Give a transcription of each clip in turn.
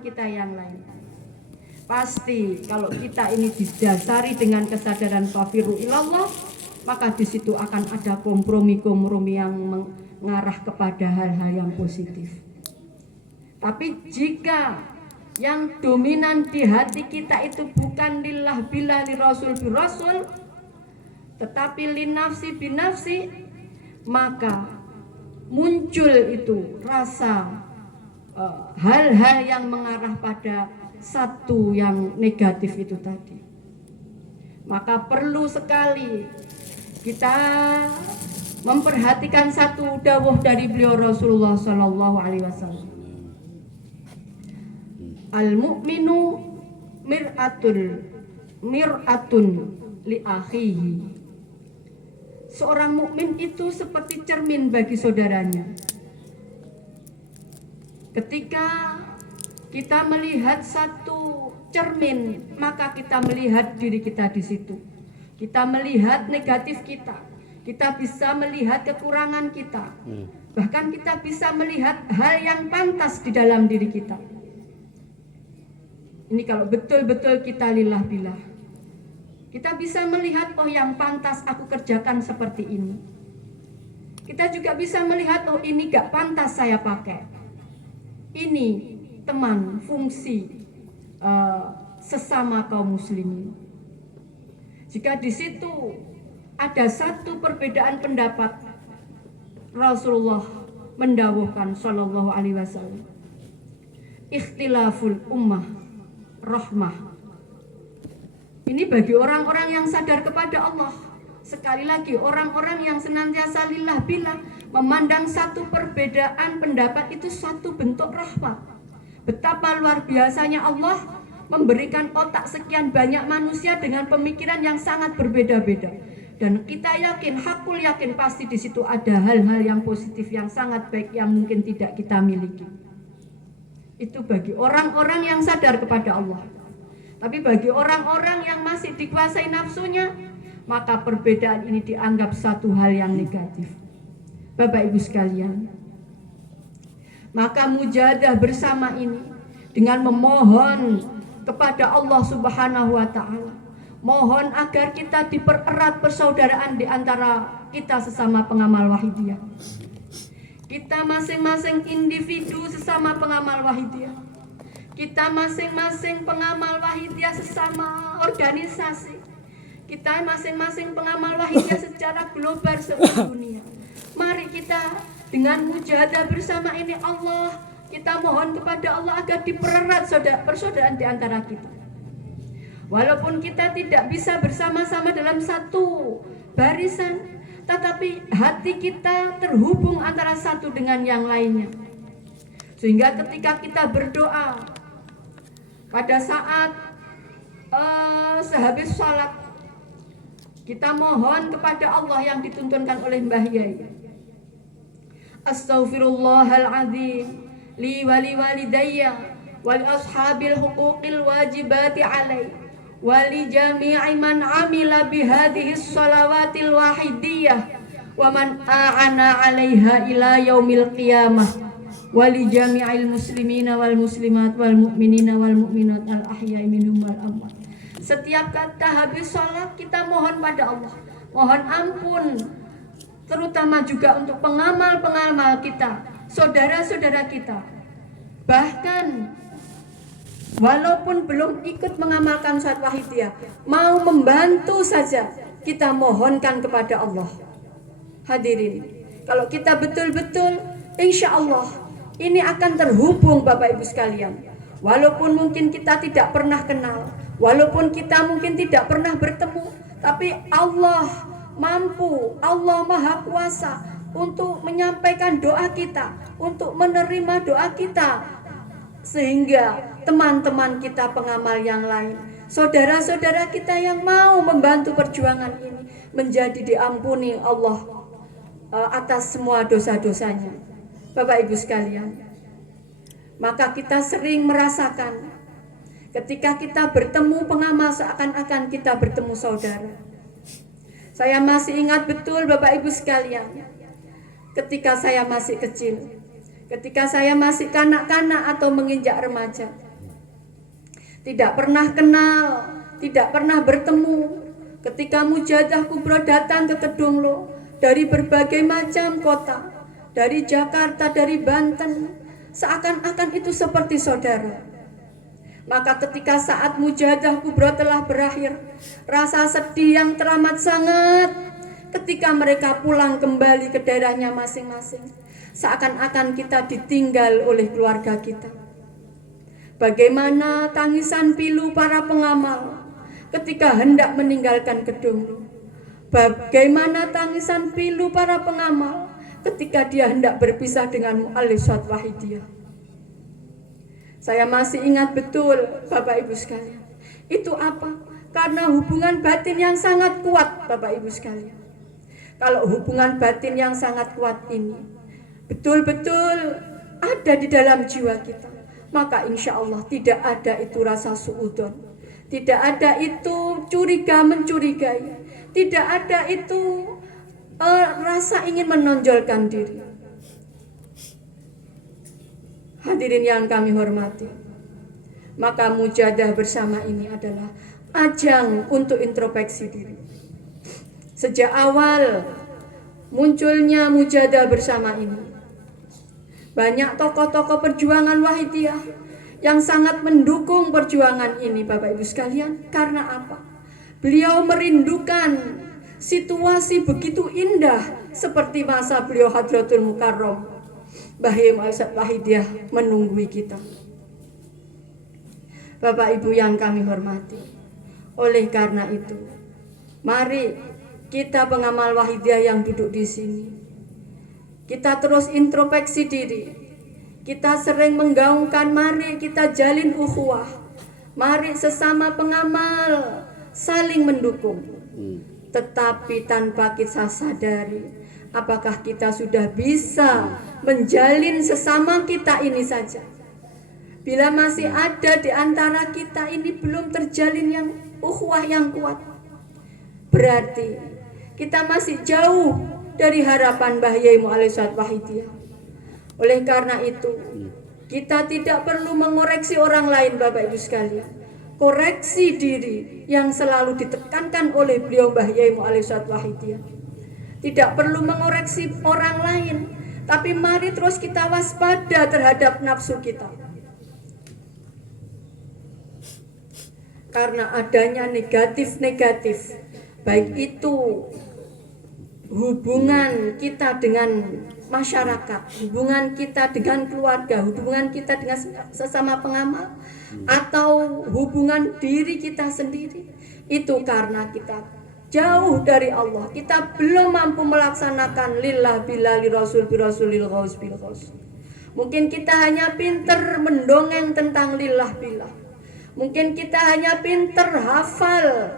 kita yang lain. Pasti kalau kita ini didasari dengan kesadaran fafiru ilallah, maka di situ akan ada kompromi-kompromi yang mengarah kepada hal-hal yang positif. Tapi jika yang dominan di hati kita itu bukan lillah billah li rasul bi rasul, tetapi linafsi binafsi, maka muncul itu rasa hal-hal yang mengarah pada satu yang negatif itu tadi. Maka perlu sekali kita memperhatikan satu dawuh dari beliau Rasulullah Sallallahu Alaihi Wasallam. Al-mu'minu mir'atun li akhihi. Seorang mukmin itu seperti cermin bagi saudaranya. Ketika kita melihat satu cermin, maka kita melihat diri kita di situ. Kita melihat negatif kita. Kita bisa melihat kekurangan kita. Bahkan kita bisa melihat hal yang pantas di dalam diri kita. Ini kalau betul-betul kita lillah billah. Kita bisa melihat, oh yang pantas aku kerjakan seperti ini. Kita juga bisa melihat, oh ini gak pantas saya pakai. Ini teman, fungsi sesama kaum muslimin. Jika di situ ada satu perbedaan pendapat, Rasulullah mendawuhkan sallallahu alaihi wasallam, ikhtilaful ummah rahmah. Ini bagi orang-orang yang sadar kepada Allah. Sekali lagi, orang-orang yang senantiasa lillah billah memandang satu perbedaan pendapat itu satu bentuk rahmat. Betapa luar biasanya Allah memberikan otak sekian banyak manusia dengan pemikiran yang sangat berbeda-beda. Dan kita yakin, hakul yakin pasti di situ ada hal-hal yang positif yang sangat baik yang mungkin tidak kita miliki. Itu bagi orang-orang yang sadar kepada Allah. Tapi bagi orang-orang yang masih dikuasai nafsunya, maka perbedaan ini dianggap satu hal yang negatif. Bapak Ibu sekalian, maka mujahadah bersama ini dengan memohon kepada Allah Subhanahu wa taala, mohon agar kita dipererat persaudaraan di antara kita sesama pengamal wahidiyah. Kita masing-masing individu sesama pengamal wahidiyah. Kita masing-masing pengamal wahidiyah sesama organisasi. Kita masing-masing pengamal wahidiyah secara global seluruh dunia. Mari kita dengan mujahadah bersama ini Allah, kita mohon kepada Allah agar dipererat persaudaraan di antara kita. Walaupun kita tidak bisa bersama-sama dalam satu barisan, tetapi hati kita terhubung antara satu dengan yang lainnya. Sehingga ketika kita berdoa pada saat sehabis sholat, kita mohon kepada Allah yang dituntunkan oleh Mbah Yai. Astaghfirullahaladzim li wali walidayya wali ashabil huquqil wajibati alai wali jami'i man amila bihadihi shalawatil wahidiyah wa man a'ana alaiha ila yaumil qiyamah wali jami'il muslimina wal muslimat wal mu'minina wal mu'minat al ahya'i minhum wal amwat. Setiap kata habis sholat kita mohon pada Allah, mohon ampun, terutama juga untuk pengamal-pengamal kita, saudara-saudara kita. Bahkan walaupun belum ikut mengamalkan salat wahidiyah, mau membantu saja, kita mohonkan kepada Allah. Hadirin, kalau kita betul-betul, insya Allah ini akan terhubung Bapak Ibu sekalian. Walaupun mungkin kita tidak pernah kenal, walaupun kita mungkin tidak pernah bertemu, tapi Allah mampu, Allah Maha Kuasa untuk menyampaikan doa kita, untuk menerima doa kita, sehingga teman-teman kita pengamal yang lain, saudara-saudara kita yang mau membantu perjuangan ini menjadi diampuni Allah atas semua dosa-dosanya. Bapak Ibu sekalian, maka kita sering merasakan ketika kita bertemu pengamal seakan-akan kita bertemu saudara. Saya masih ingat betul Bapak Ibu sekalian, ketika saya masih kecil, ketika saya masih kanak-kanak atau menginjak remaja. Tidak pernah kenal, tidak pernah bertemu. Ketika Mujahadah Kubro datang ke Kedunglo dari berbagai macam kota, dari Jakarta, dari Banten, seakan-akan itu seperti saudara. Maka ketika saat Mujahadah Kubro telah berakhir, rasa sedih yang teramat sangat ketika mereka pulang kembali ke daerahnya masing-masing. Seakan-akan kita ditinggal oleh keluarga kita. Bagaimana tangisan pilu para pengamal ketika hendak meninggalkan Kedunglo. Bagaimana tangisan pilu para pengamal ketika dia hendak berpisah dengan Mu'allifat Wahidiyah. Saya masih ingat betul Bapak Ibu sekalian. Itu apa? Karena hubungan batin yang sangat kuat Bapak Ibu sekalian. Kalau hubungan batin yang sangat kuat ini betul-betul ada di dalam jiwa kita, maka insya Allah tidak ada itu rasa suudzon, tidak ada itu curiga mencurigai, tidak ada itu rasa ingin menonjolkan diri. Hadirin yang kami hormati, maka Mujahadah bersama ini adalah ajang untuk introspeksi diri. Sejak awal munculnya Mujahadah bersama ini, banyak tokoh-tokoh perjuangan Wahidiyah yang sangat mendukung perjuangan ini Bapak Ibu sekalian. Karena apa? Beliau merindukan situasi begitu indah seperti masa beliau Hadratul Mukarram Mbah Yai Mu'allifat Wahidiyah menunggui kita. Bapak Ibu yang kami hormati, oleh karena itu, mari kita pengamal Wahidiyah yang duduk di sini, kita terus introspeksi diri. Kita sering menggaungkan mari kita jalin ukhuwah. Mari sesama pengamal saling mendukung. Tetapi tanpa kita sadari, apakah kita sudah bisa menjalin sesama kita ini saja? Bila masih ada di antara kita ini belum terjalin yang ukhuwah yang kuat, berarti kita masih jauh dari harapan Mbah Yai Mu'allifat Wahidiyah. Oleh karena itu, kita tidak perlu mengoreksi orang lain Bapak Ibu sekalian. Koreksi diri yang selalu ditekankan oleh beliau Mbah Yai Mu'allifat Wahidiyah. Tidak perlu mengoreksi orang lain, tapi mari terus kita waspada terhadap nafsu kita. Karena adanya negatif-negatif, baik itu hubungan kita dengan masyarakat, hubungan kita dengan keluarga, hubungan kita dengan sesama pengamal, atau hubungan diri kita sendiri, itu karena kita jauh dari Allah. Kita belum mampu melaksanakan lillah billah li rasul bi rasulil ghaus bil ghaus. Mungkin kita hanya pinter mendongeng tentang lillah billah. Mungkin kita hanya pinter hafal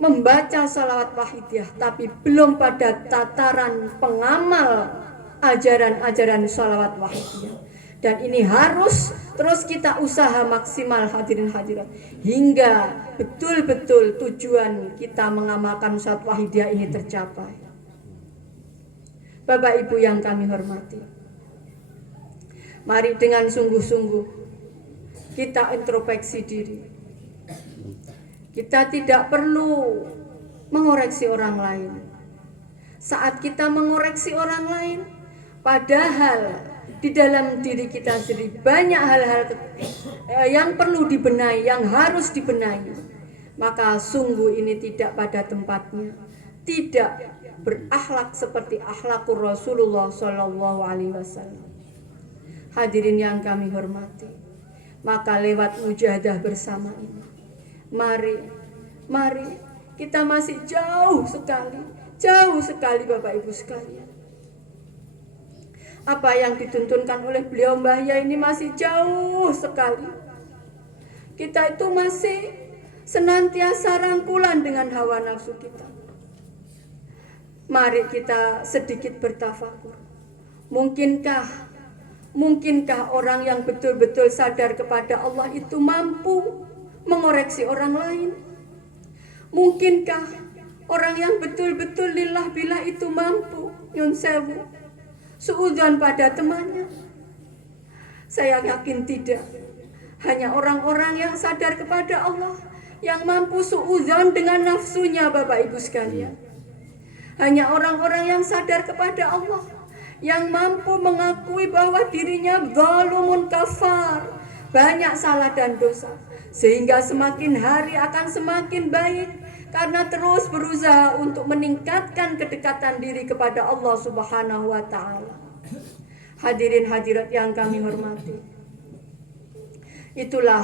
membaca salawat Wahidiyah, tapi belum pada tataran pengamal ajaran-ajaran salawat Wahidiyah. Dan ini harus terus kita usaha maksimal hadirin hadirat, hingga betul-betul tujuan kita mengamalkan salawat Wahidiyah ini tercapai. Bapak Ibu yang kami hormati, mari dengan sungguh-sungguh kita introspeksi diri. Kita tidak perlu mengoreksi orang lain. Saat kita mengoreksi orang lain, padahal di dalam diri kita sendiri banyak hal-hal yang perlu dibenahi, yang harus dibenahi, maka sungguh ini tidak pada tempatnya, tidak berakhlak seperti akhlakur Rasulullah SAW. Hadirin yang kami hormati, maka lewat mujahadah bersama ini, mari kita masih jauh sekali Bapak Ibu sekalian. Apa yang dituntunkan oleh beliau Mbah Yai ini masih jauh sekali. Kita itu masih senantiasa rangkulan dengan hawa nafsu kita. Mari kita sedikit bertafakur. Mungkinkah orang yang betul-betul sadar kepada Allah itu mampu mengoreksi orang lain? Mungkinkah orang yang betul-betul lillah billah itu mampu, nyun sewu, suudzon pada temannya? Saya yakin tidak. Hanya orang-orang yang sadar kepada Allah yang mampu suudzon dengan nafsunya, Bapak Ibu sekalian. Hanya orang-orang yang sadar kepada Allah yang mampu mengakui bahwa dirinya zalumun kafar, banyak salah dan dosa, sehingga semakin hari akan semakin baik karena terus berusaha untuk meningkatkan kedekatan diri kepada Allah Subhanahu wa taala. Hadirin hadirat yang kami hormati, itulah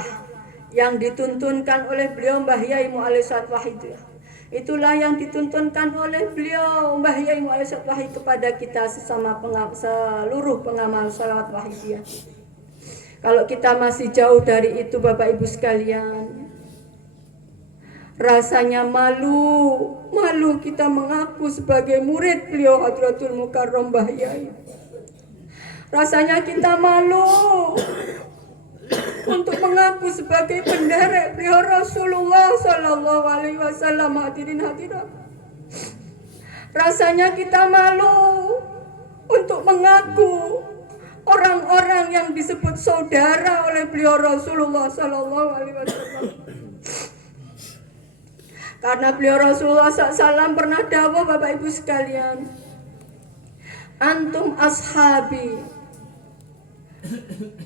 yang dituntunkan oleh beliau Mbah Yai Mu'allisat Wahidiyah. Itulah yang dituntunkan oleh beliau Mbah Yai Mu'allisat Wahid kepada kita sesama seluruh pengamal salawat Wahidiyah. Kalau kita masih jauh dari itu, Bapak Ibu sekalian, rasanya malu kita mengaku sebagai murid beliau Hadratul Mukarram Mbah Yai. Rasanya kita malu untuk mengaku sebagai penderek beliau Rasulullah Sallallahu Alaihi Wasallam. Hadirin hadirat, rasanya kita malu untuk mengaku orang-orang yang disebut saudara oleh beliau Rasulullah Sallallahu Alaihi Wasallam. Karena beliau Rasulullah SAW pernah dawuh, Bapak Ibu sekalian, antum ashabi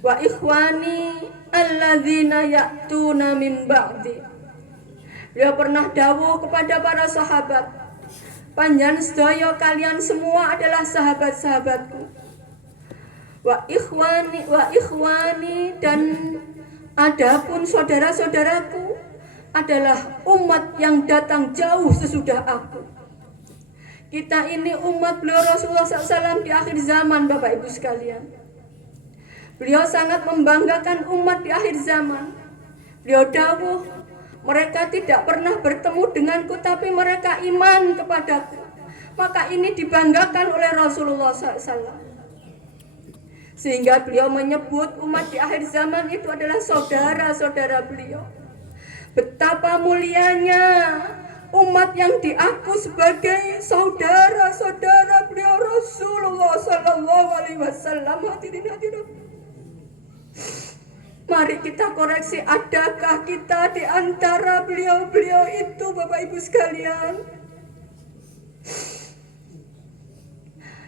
wa ikhwani alladzina ya'tuna min ba'di. Beliau pernah dawuh kepada para sahabat, panjenengan sedaya kalian semua adalah sahabat-sahabatku. Wa ikhwani dan adapun saudara-saudaraku adalah umat yang datang jauh sesudah aku. Kita ini umat beliau Rasulullah SAW di akhir zaman, Bapak Ibu sekalian. Beliau sangat membanggakan umat di akhir zaman. Beliau dawuh, mereka tidak pernah bertemu denganku, tapi mereka iman kepadaku. Maka ini dibanggakan oleh Rasulullah SAW. Sehingga beliau menyebut umat di akhir zaman itu adalah saudara-saudara beliau. Betapa mulianya umat yang diaku sebagai saudara-saudara beliau Rasulullah Sallallahu Alaihi Wasallam. Hadirin hadirat, mari kita koreksi, adakah kita di antara beliau-beliau itu, Bapak Ibu sekalian?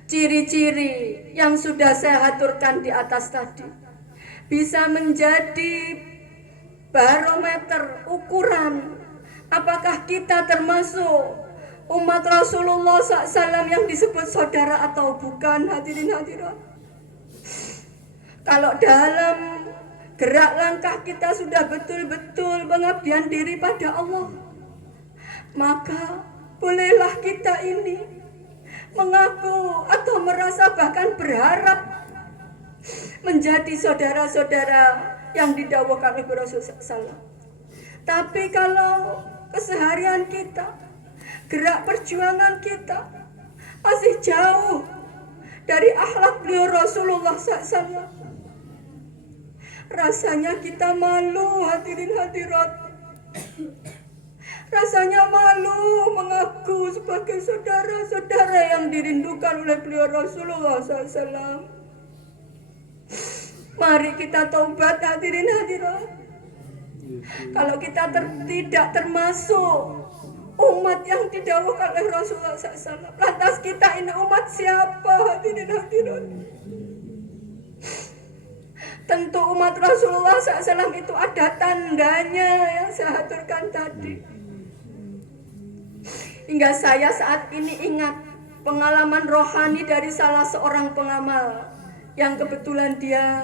Ciri-ciri yang sudah saya aturkan di atas tadi bisa menjadi barometer ukuran apakah kita termasuk umat Rasulullah SAW yang disebut saudara atau bukan. Hadirin hadirat, kalau dalam gerak langkah kita sudah betul-betul pengabdian diri pada Allah, maka bolehlah kita ini mengaku atau merasa bahkan berharap menjadi saudara-saudara yang didawahkan oleh Rasulullah SAW. Tapi kalau keseharian kita, gerak perjuangan kita masih jauh dari akhlak beliau Rasulullah SAW, rasanya kita malu. Hadirin hadirat, rasanya malu mengaku sebagai saudara-saudara yang dirindukan oleh beliau Rasulullah SAW. Mari kita taubat, hadirin hadirat. Kalau kita tidak termasuk umat yang didawahkan oleh Rasulullah SAW, lantas kita ini umat siapa? Hadirin hadirat, tentu umat Rasulullah SAW itu ada tandanya yang saya aturkan tadi. Hingga saya saat ini ingat pengalaman rohani dari salah seorang pengamal yang kebetulan dia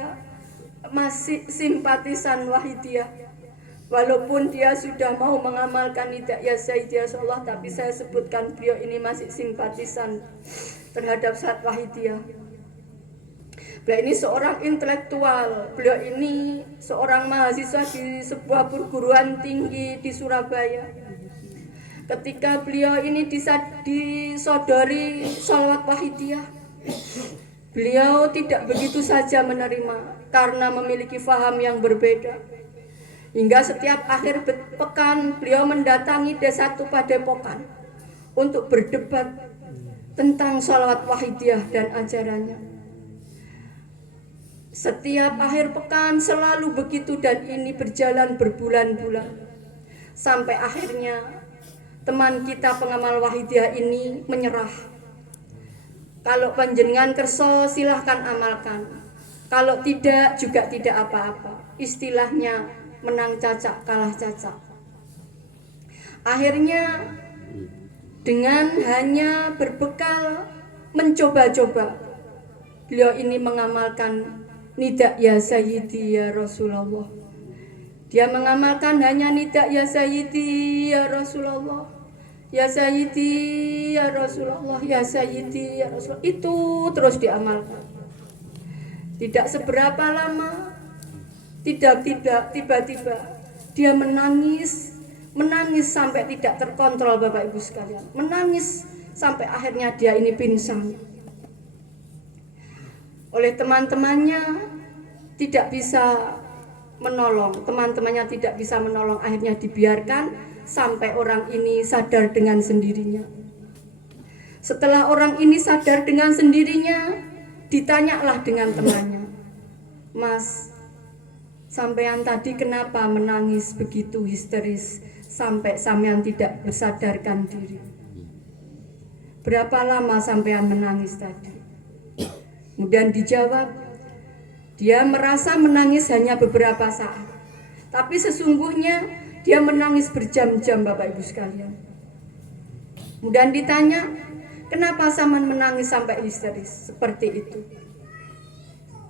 masih simpatisan Wahidiyah. Walaupun dia sudah mau mengamalkan hidayah Sayyidiyah Rasulullah, tapi saya sebutkan beliau ini masih simpatisan terhadap Saat Wahidiyah. Beliau ini seorang intelektual. Beliau ini seorang mahasiswa di sebuah perguruan tinggi di Surabaya. Ketika beliau ini disodori salawat Wahidiyah, beliau tidak begitu saja menerima karena memiliki faham yang berbeda. Hingga setiap akhir pekan beliau mendatangi desa Padepokan untuk berdebat tentang salawat Wahidiyah dan ajarannya. Setiap akhir pekan selalu begitu dan ini berjalan berbulan-bulan. Sampai akhirnya teman kita pengamal Wahidiyah ini menyerah. Kalau panjenengan kerso silahkan amalkan. Kalau tidak juga tidak apa-apa. Istilahnya menang cacak kalah cacak. Akhirnya dengan hanya berbekal mencoba-coba, beliau ini mengamalkan nida ya Sayyidi ya Rasulullah. Dia mengamalkan hanya nida ya Sayyidi ya Rasulullah, ya Sayyidi ya Rasulullah, ya Sayyidi ya Rasulullah. Itu terus diamalkan. Tidak seberapa lama, tiba-tiba dia menangis sampai tidak terkontrol Bapak Ibu sekalian. Menangis sampai akhirnya dia ini pingsan. Oleh teman-temannya tidak bisa menolong, akhirnya dibiarkan sampai orang ini sadar dengan sendirinya. Setelah orang ini sadar dengan sendirinya, ditanyalah dengan temannya, "Mas, sampean tadi kenapa menangis begitu histeris sampai sampean tidak bersadarkan diri? Berapa lama sampean menangis tadi?" Kemudian dijawab, dia merasa menangis hanya beberapa saat, tapi sesungguhnya dia menangis berjam-jam Bapak Ibu sekalian. Kemudian ditanya, "Kenapa sampean menangis sampai histeris seperti itu?"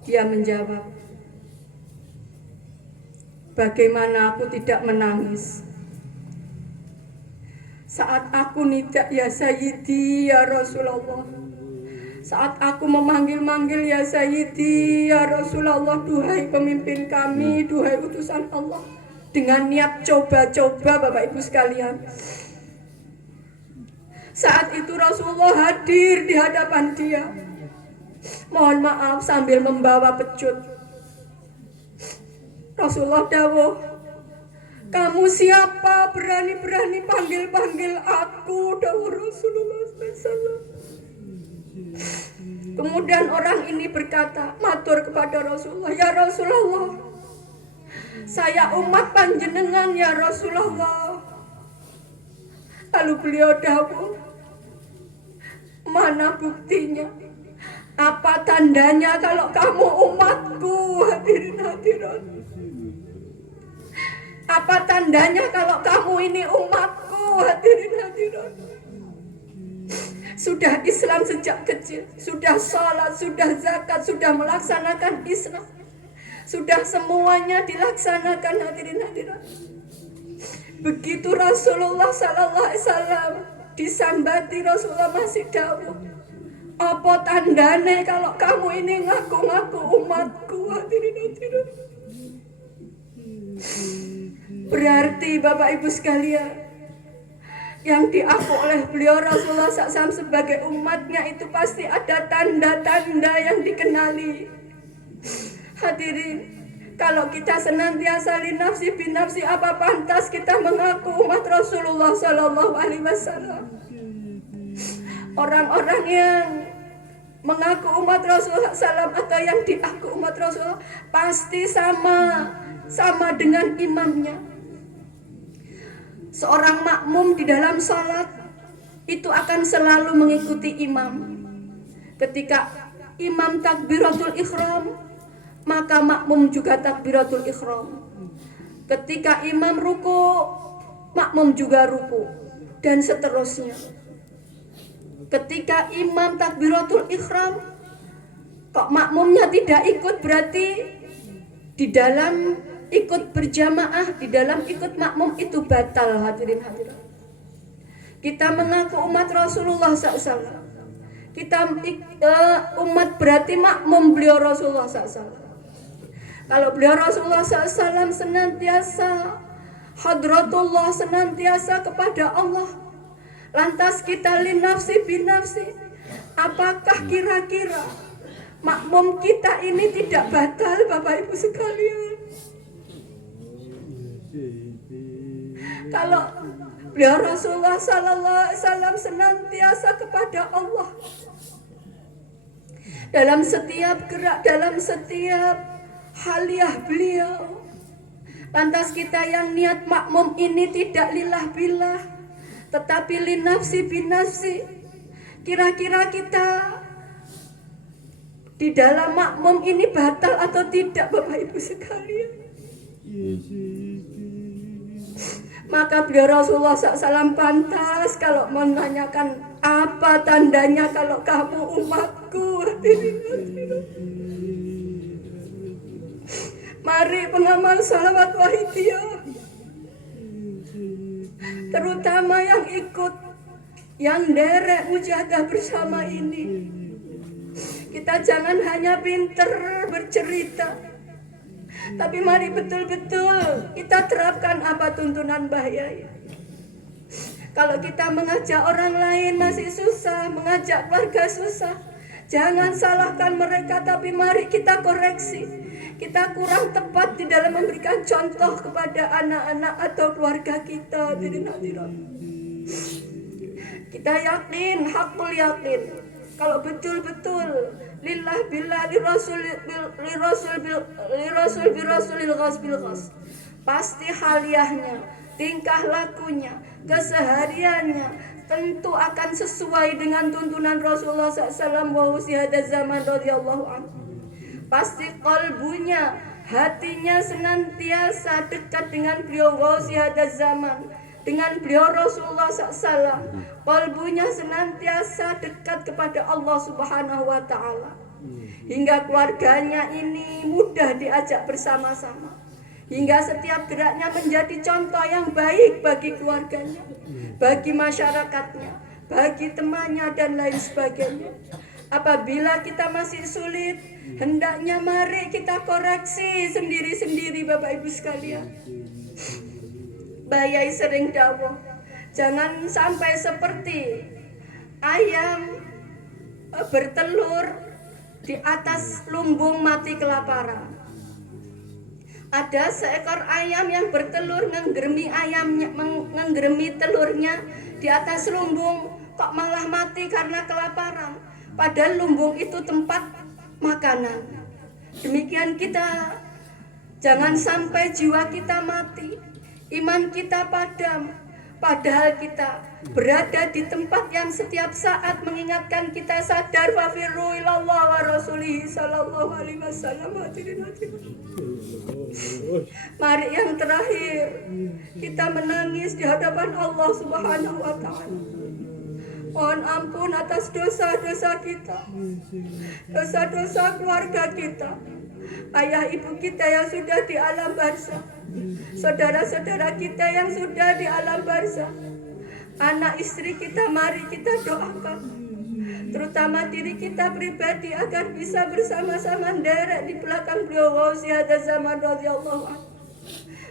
Dia menjawab, "Bagaimana aku tidak menangis? Saat aku nida ya Sayyidi ya Rasulullah, saat aku memanggil-manggil ya Sayyidi ya Rasulullah, duhai pemimpin kami, duhai utusan Allah, dengan niat coba-coba Bapak Ibu sekalian. Saat itu Rasulullah hadir di hadapan dia. Mohon maaf sambil membawa pecut. Rasulullah dawuh, "Kamu siapa berani-berani panggil-panggil aku?" dawuh Rasulullah SAW. Kemudian orang ini berkata, matur kepada Rasulullah, "Ya Rasulullah, saya umat panjenengan ya Rasulullah." Lalu beliau dawuh, "Mana buktinya? Apa tandanya kalau kamu umatku?" Hadirin hadirat. Apa tandanya kalau kamu ini umatku? Hadirin hadirat. Sudah Islam sejak kecil, sudah sholat, sudah zakat, sudah melaksanakan Islam, sudah semuanya dilaksanakan. Hadirin hadirat. Begitu Rasulullah SAW disambati, Rasulullah masih dawuh, "Apa tandane kalau kamu ini ngaku-ngaku umatku?" Hadirin hadirat. Berarti Bapak Ibu sekalian, yang diaku oleh beliau Rasulullah SAW sebagai umatnya itu pasti ada tanda-tanda yang dikenali. Hadirin, kalau kita senantiasa linafsi binafsi, apa pantas kita mengaku umat Rasulullah SAW? Orang-orang yang mengaku umat Rasulullah SAW atau yang diaku umat Rasulullah pasti sama dengan imamnya. Seorang makmum di dalam sholat itu akan selalu mengikuti imam. Ketika imam takbiratul ikhram, maka makmum juga takbiratul ikhram. Ketika imam ruku, makmum juga ruku, dan seterusnya. Ketika imam takbiratul ikhram, kok makmumnya tidak ikut, berarti di dalam ikut berjamaah, di dalam ikut makmum itu batal. Hadirin hadirat. Kita mengaku umat Rasulullah SAW. Kita umat berarti makmum beliau Rasulullah SAW. Kalau beliau Rasulullah SAW senantiasa hadratullah, senantiasa kepada Allah, lantas kita linafsi binafsi, apakah kira-kira makmum kita ini tidak batal Bapak Ibu sekalian? Kalau beliau Rasulullah SAW senantiasa kepada Allah, dalam setiap gerak, dalam setiap haliah beliau. Lantas kita yang niat makmum ini tidak lillah billah, tetapi linafsi binafsi. Kira-kira kita di dalam makmum ini batal atau tidak, Bapak Ibu sekalian? Maka beliau Rasulullah SAW pantas kalau menanyakan apa tandanya kalau kamu umatku. Mari pengamal salawat wahidiyah, terutama yang ikut, yang derek mujahadah bersama ini, kita jangan hanya pinter bercerita, tapi mari betul-betul kita terapkan apa tuntunan Mbah Yai. Kalau kita mengajak orang lain masih susah, mengajak keluarga susah, jangan salahkan mereka, tapi mari kita koreksi. Kita kurang tepat di dalam memberikan contoh kepada anak-anak atau keluarga kita. Kita yakin, hakul yakin, kalau betul-betul lillah billah li rasulil ghas, pasti haliahnya, tingkah lakunya, kesehariannya tentu akan sesuai dengan tuntunan Rasulullah SAW wa husihada zaman radhiyallahu anhu. Pasti kalbunya, hatinya senantiasa dekat dengan beliau wasihadah zaman, dengan beliau Rasulullah SAW. Kalbunya senantiasa dekat kepada Allah Subhanahu wa Ta'ala, hingga keluarganya ini mudah diajak bersama-sama, hingga setiap geraknya menjadi contoh yang baik bagi keluarganya, bagi masyarakatnya, bagi temannya dan lain sebagainya. Apabila kita masih sulit, hendaknya mari kita koreksi sendiri-sendiri, Bapak Ibu sekalian. Mbah Yai sering dawuh, jangan sampai seperti ayam bertelur di atas lumbung mati kelaparan. Ada seekor ayam yang bertelur, menggeremi telurnya di atas lumbung, kok malah mati karena kelaparan. Padahal lumbung itu tempat makanan. Demikian kita, jangan sampai jiwa kita mati, iman kita padam, padahal kita berada di tempat yang setiap saat mengingatkan kita sadar fafirru ilallah wa rasulihi sallallahu alaihi wasallam. Mari yang terakhir, kita menangis di hadapan Allah Subhanahu wa Ta'ala. Mohon ampun atas dosa-dosa kita, dosa-dosa keluarga kita, ayah ibu kita yang sudah di alam barzah, saudara-saudara kita yang sudah di alam barzah, anak istri kita, mari kita doakan, terutama diri kita pribadi agar bisa bersama-sama derek di belakang beliau wasihadah zaman radhiyallahu anhu.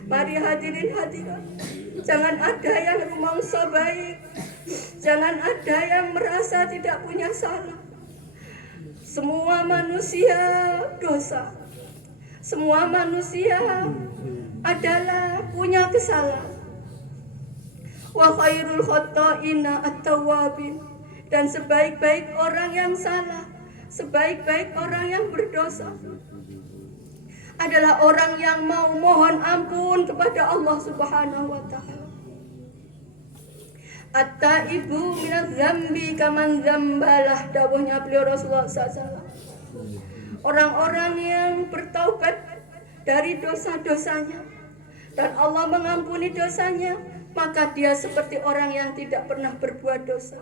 Mari hadirin hadirat, jangan ada yang rumangsa baik, jangan ada yang merasa tidak punya salah. Semua manusia dosa, semua manusia adalah punya kesalahan. Wa khairul khata'ina at-tawwabin, dan sebaik-baik orang yang salah, sebaik-baik orang yang berdosa adalah orang yang mau mohon ampun kepada Allah Subhanahu wa Ta'ala. At-taibu minadz dzambi kaman dzambalah, dawuhnya beliau Rasulullah SAW. Orang-orang yang bertaubat dari dosa-dosanya dan Allah mengampuni dosanya, maka dia seperti orang yang tidak pernah berbuat dosa.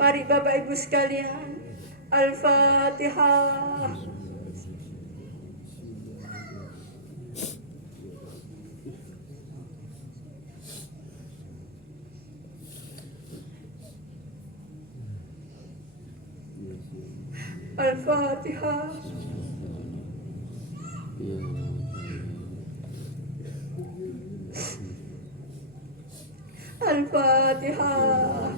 Mari Bapak Ibu sekalian, Al-Fatihah. Al-Fatihah. Al-Fatihah.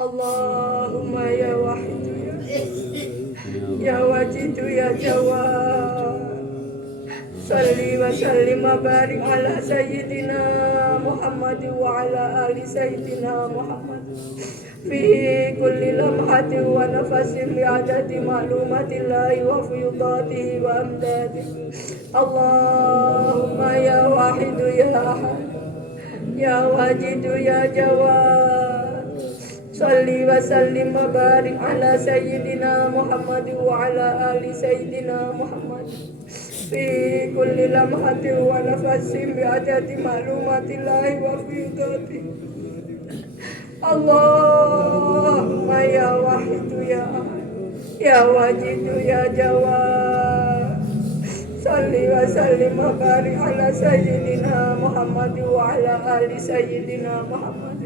Allahumma ya wahidu ya wajidu ya jawad Salli wa sallim wa barik ala sayyidina Muhammad wa ala ali sayyidina Muhammad fi kulli lamhatin wa nafasin bi'adadi ma'lumatillahi wa fiyudatihi wa amdadihi. Allahumma ya wahidu ya ahad ya wajidu ya jawad, salli wa sallim wa barik ala sayyidina Muhammad wa ala ali sayyidina Muhammad fi kulli lamhatin wa nafasin bi'adadi ma'lumatillahi wa fiyudatihi. Allahumma ya wahidu ya ahad ya wajidu ya jawad, salli wa sallim wa barik ala sayyidina Muhammad wa ala ali sayyidina Muhammad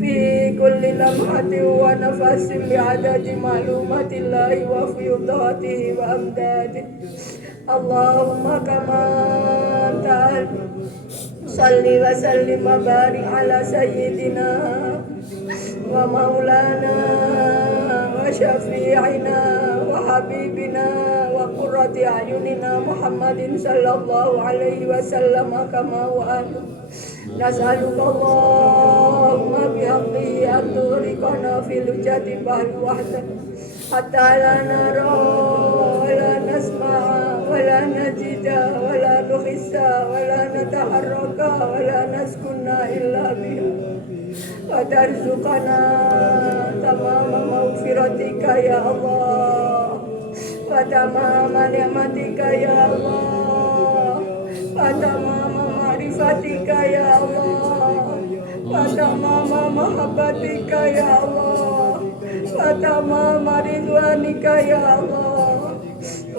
fi kulli lamhatin wa nafasin bi'adadi ma'lumatillahi wa fiyudatihi wa amdadihi. Allahumma kama ta'ala salli wa sallim wa barik ala sayyidina wa maulana wa syafi'ina wa habibina wa qurrati a'yunina Muhammadin sallallahu alaihi wasallam kama wa'ala. Nas'aluka Allahumma bihaqqi an turiqana fil jati bahri wahda hatta la nara wa la nasma'a wa la najida wa la nuhissa wa la nataharraka wa la naskunna illa biha wa tarzuqana tamama maghfiratika ya Allah wa tamama ni'matika ya Allah wa tamama ma'rifatika ya Allah wa tamama mahabbatika ya Allah wa tamama ridwanika ya Allah.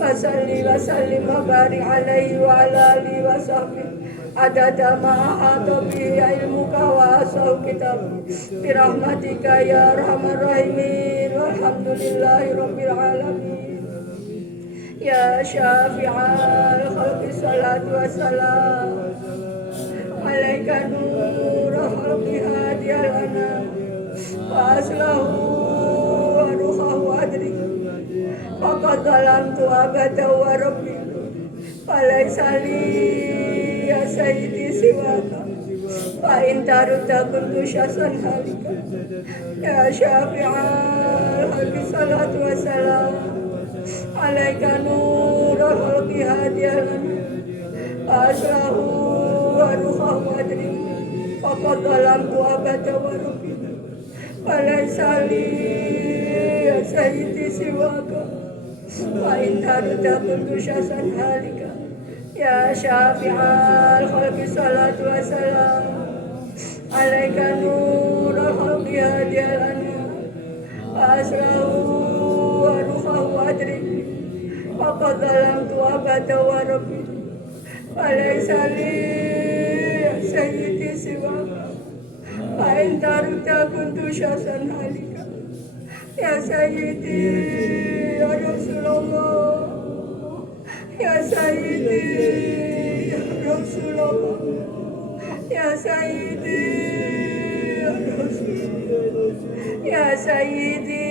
Wa salli wa sallim wa barik alaihi wa ala alihi wa sahbihi adada ma ahata bihi ilmuka wa asau kitab birahmatika ya arhamar rahimin walhamdulillahi rabbil alamin. Ya syafi'al khalqi salatu wassalam alaika nura khalqi hadiyal anam wa aslahu wa ruhahu adri faqad zalamtu abada wa rabbi falaysa li ya sayyidi siwaka fa in tarudda kuntu syasan halika. Ya syafi'al khalqi salatu wassalam alaika nura khalqi hadiyal anam wa aslahu wa ruhahu adri faqad zalamtu abada wa rabbi falaysa li ya sayyidi siwaka wa in tarudda kuntu syasan halika. Ya syafi'al khalqi salatu wassalam alaika nura khalqi hadiyal anam wa aslahu wa ruhahu adri faqad zalamtu abada wa rabbi falaysa li ya sayyidi siwaka wa in tarudda kuntu syasan halika. Ya sayyidi ya Rasulullah ya sayyidi ya Rasulullah ya sayyidi ya Rasulullah ya sayyidi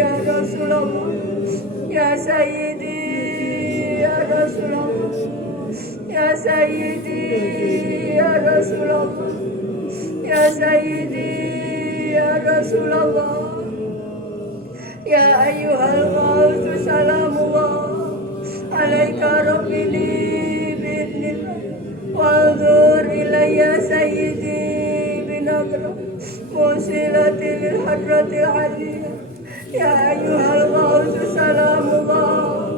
ya Rasulullah ya sayyidi ya Rasulullah ya sayyidi ya Rasulullah ya sayyidi ya Rasulullah ya ayyuhal ghawthu salamullah alaika rabbi li bi'idnillah wanzur ilayya sayyidi binadra musilati lil hadrati aliyah. Ya ayyuhal ghawthu salamullah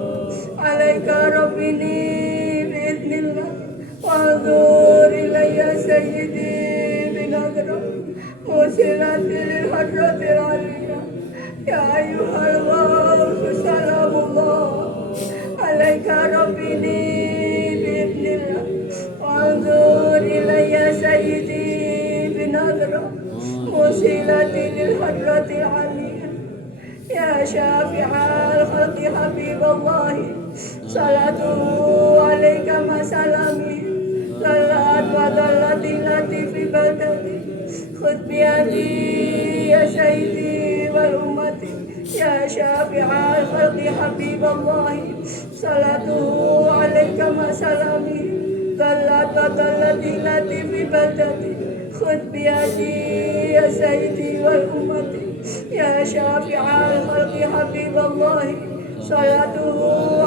alaika rabbi li bi'idnillah wanzur ilayya sayyidi binadra musilati lil hadrati aliyah. Ya ayyuhal ghawthu salamullah alaika rabbi li bi'idnillah wanzur ilayya sayyidi binadra musilati lil hadrati aliyah. Ya syafi'al khalqi habiballahi salatuhu alaika masalami lalat wa dallati latifi badati khud biyadi ya sayyidi wal ummati يا شافع الخلق حبيب الله صلاته عليك مع سلامه ظلت وظلت التي في بلدتي خذ بيدي يا سيدي والأمتي يا شافع الخلق حبيب الله صلاته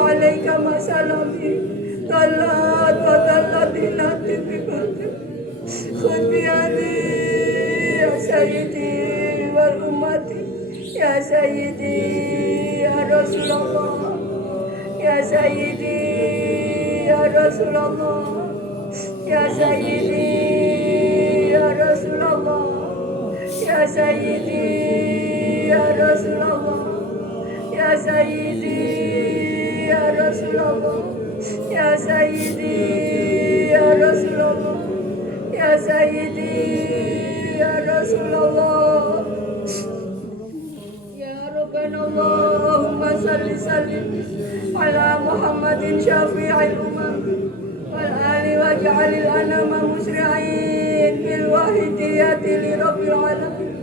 عليك مع سلامه ظلت وظلت التي في بلدتي خذ بيدي يا سيدي والأمتي يا سيدي يا رسول الله يا سيدي يا رسول الله يا سيدي يا رسول الله يا سيدي يا رسول الله يا سيدي يا رسول الله يا سيدي يا رسول الله يا سيدي يا رسول الله يا ربنا اللهم صل وسلم على محمد شفيع الأمم والآل واجعل الأنام مسرعين بالوحدية لرب العالمين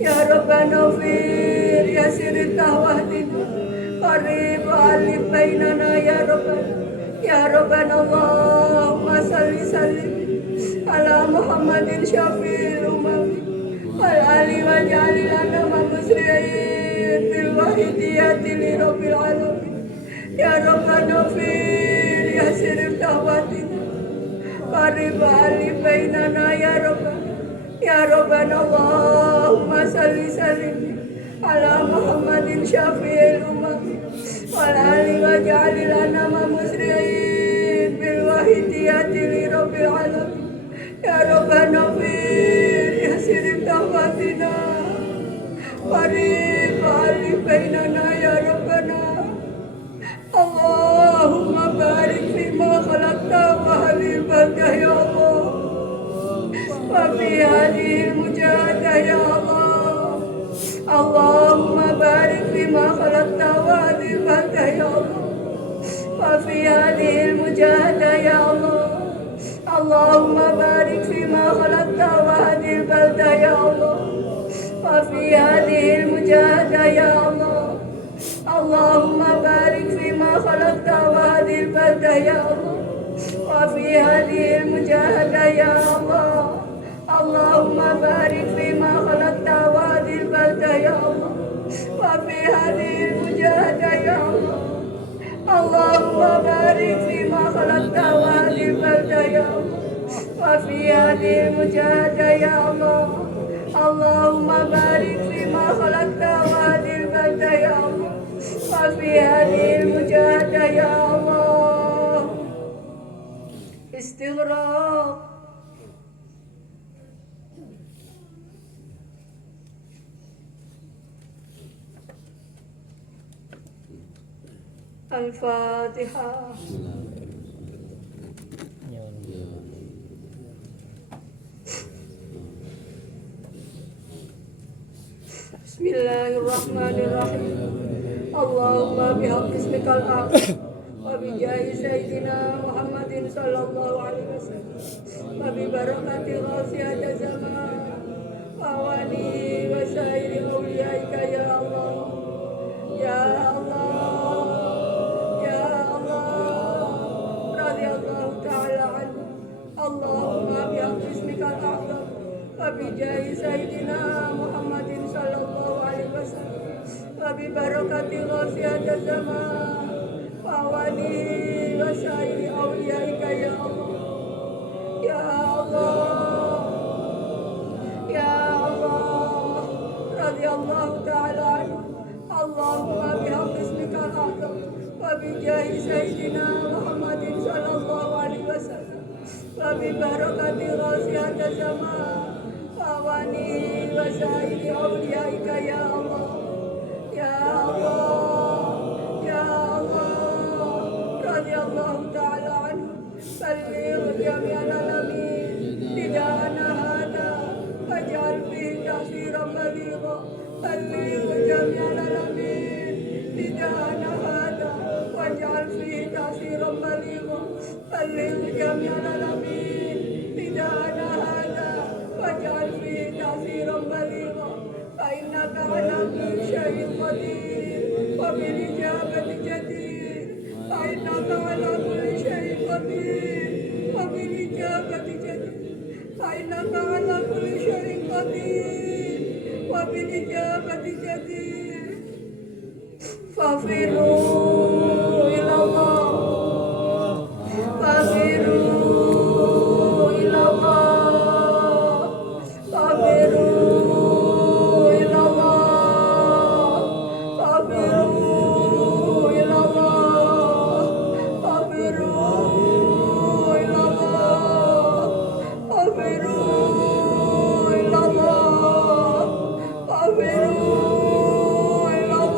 يا ربنا اغفر يسر التهوهدنا قريب وألف بيننا يا ربنا اللهم صل وسلم على محمد شفيع الأمم والآل واجعل الأنام مسرعين بالوحدية لرب العالمين يا ربنا اغفر يسر التهوهدنا قريب وألف بيننا يا ربنا اللهم صل وسلم على محمد شفيع الأمم والآل واجعل الأنام مسرعين بالوحدية لرب العالمين يا ربنا اغفر يسر تهوتنا قريب وألف بيننا يا ربنا اللهم بارك فيما خلقت وهذه البلدة يا الله وفي هذه المجاهدة يا الله اللهم بارك فيما خلقت وهذه البلدة يا الله وفي هذه المجاهدة يا الله اللهم بارك فيما خلقت وهذه البلدة يا الله وفي هذه المجاهدة يا الله اللهم بارك فيما خلقت وهذه البلدة يا الله وفي هذه المجاهدة يا الله اللهم بارك فيما خلقت وهذه البلدة يا الله وفي هذه المجاهدة يا الله اللهم بارك فيما خلقت وهذه البلدة يا الله وفي هذه المجاهدة يا الله اللهم بارك فيما خلقت وهذه البلدة يا الله وفي هذه المجاهدة يا الله استغراق الفاتحة بسم الله الرحمن الرحيم اللهم بحق اسمك الأعظم وبجاه سيدنا محمد صلى الله عليه وسلم وببركة غاصية زمان وأواني وسائر أوليائك يا الله يا الله يا الله رضي الله تعالى عنه اللهم بحق اسمك الأعظم وبجاه سيدنا محمد صلى الله عليه وسلم وببركة غاصية الزمان وأواني وسائر أوليائك يا الله يا الله يا الله رضي الله تعالى عنه اللهم بحق اسمك الأعظم وبجاه سيدنا محمد صلى الله عليه وسلم وببركة غاصية الزمان وأواني وسائر أوليائك يا الله يا الله يا الله رضي الله تعالى عنه بلغ جميع العالمين نداءنا هذا واجعل فيه تأثيرا بليغا بلغ جميع العالمين نداءنا هذا واجعل فيه تأثيرا بليغا بلغ جميع العالمين نداءنا هذا واجعل فيه تأثيرا بليغا فإنك على كل شيء قدير وبالإجابة جدير فإنك على كل شيء قدير وبالإجابة جدير فإنك على كل شيء قدير وبالإجابة جدير ففروا إلى الله ففروا إلى الله ففروا إلى الله ففروا إلى الله ففروا إلى الله ففروا إلى الله ففروا إلى الله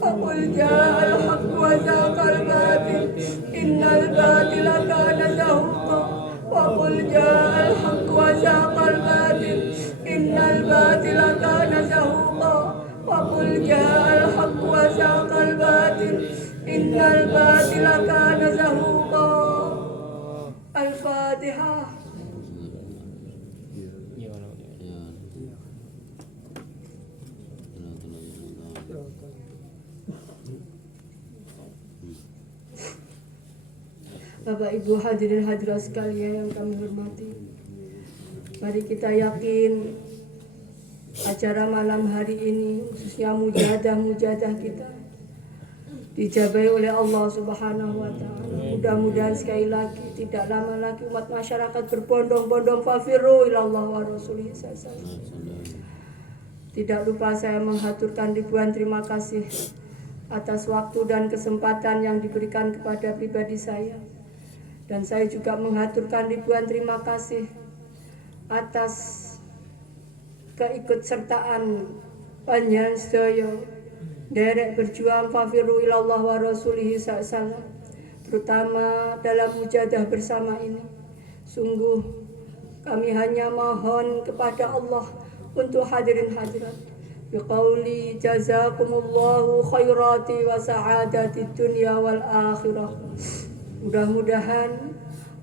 فقل جاء الحق وزهق الباطل إن الباطل كان زهوقا وقل جاء الحق وزهق الباطل إن الباطل كان زهوقا وقل جاء الحق وزهق الباطل إن الباطل كان زهوقا. الفاتحة. Bapak Ibu hadirin hadirat sekalian yang kami hormati, mari kita yakin acara malam hari ini khususnya mujahadah kita dijabahi oleh Allah Subhanahu wa Ta'ala. Mudah-mudahan sekali lagi tidak lama lagi umat masyarakat berbondong-bondong fafiru ilallah wa rasulih sallallahu. Tidak lupa saya menghaturkan ribuan terima kasih atas waktu dan kesempatan yang diberikan kepada pribadi saya. Dan saya juga menghaturkan ribuan terima kasih atas keikutsertaan panjenengan sedaya derek berjuang fafiru ilallah wa rasulihi sallallahu, terutama dalam mujahadah bersama ini. Sungguh kami hanya mohon kepada Allah untuk hadirin hadirat biqauli jazakumullahu khairati wa sa'adati dunya wal akhirah. Mudah-mudahan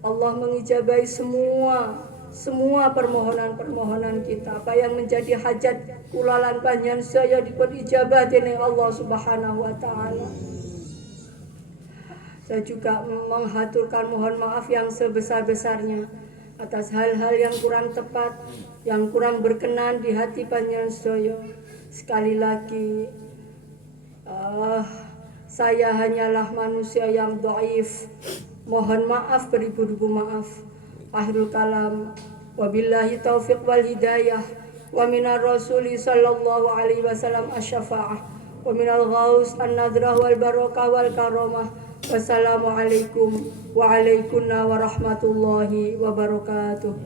Allah mengijabahi semua permohonan kita. Apa yang menjadi hajat kulalan panjenengan saya dipun ijabah dening Allah Subhanahu wa Ta'ala. Saya juga menghaturkan mohon maaf yang sebesar-besarnya atas hal-hal yang kurang tepat, yang kurang berkenan di hati panjenengan saya. Sekali lagi saya hanyalah manusia yang dhaif. Mohon maaf beribu-ribu maaf. Akhirul kalam. Wabillahi taufiq wal hidayah. Wa minar rasuli sallallahu alaihi wasallam asy-syafa'ah. Wa minal ghaus an-nadrah wal barakah wal karamah. Wassalamualaikum wa alaikunna warahmatullahi wabarakatuh.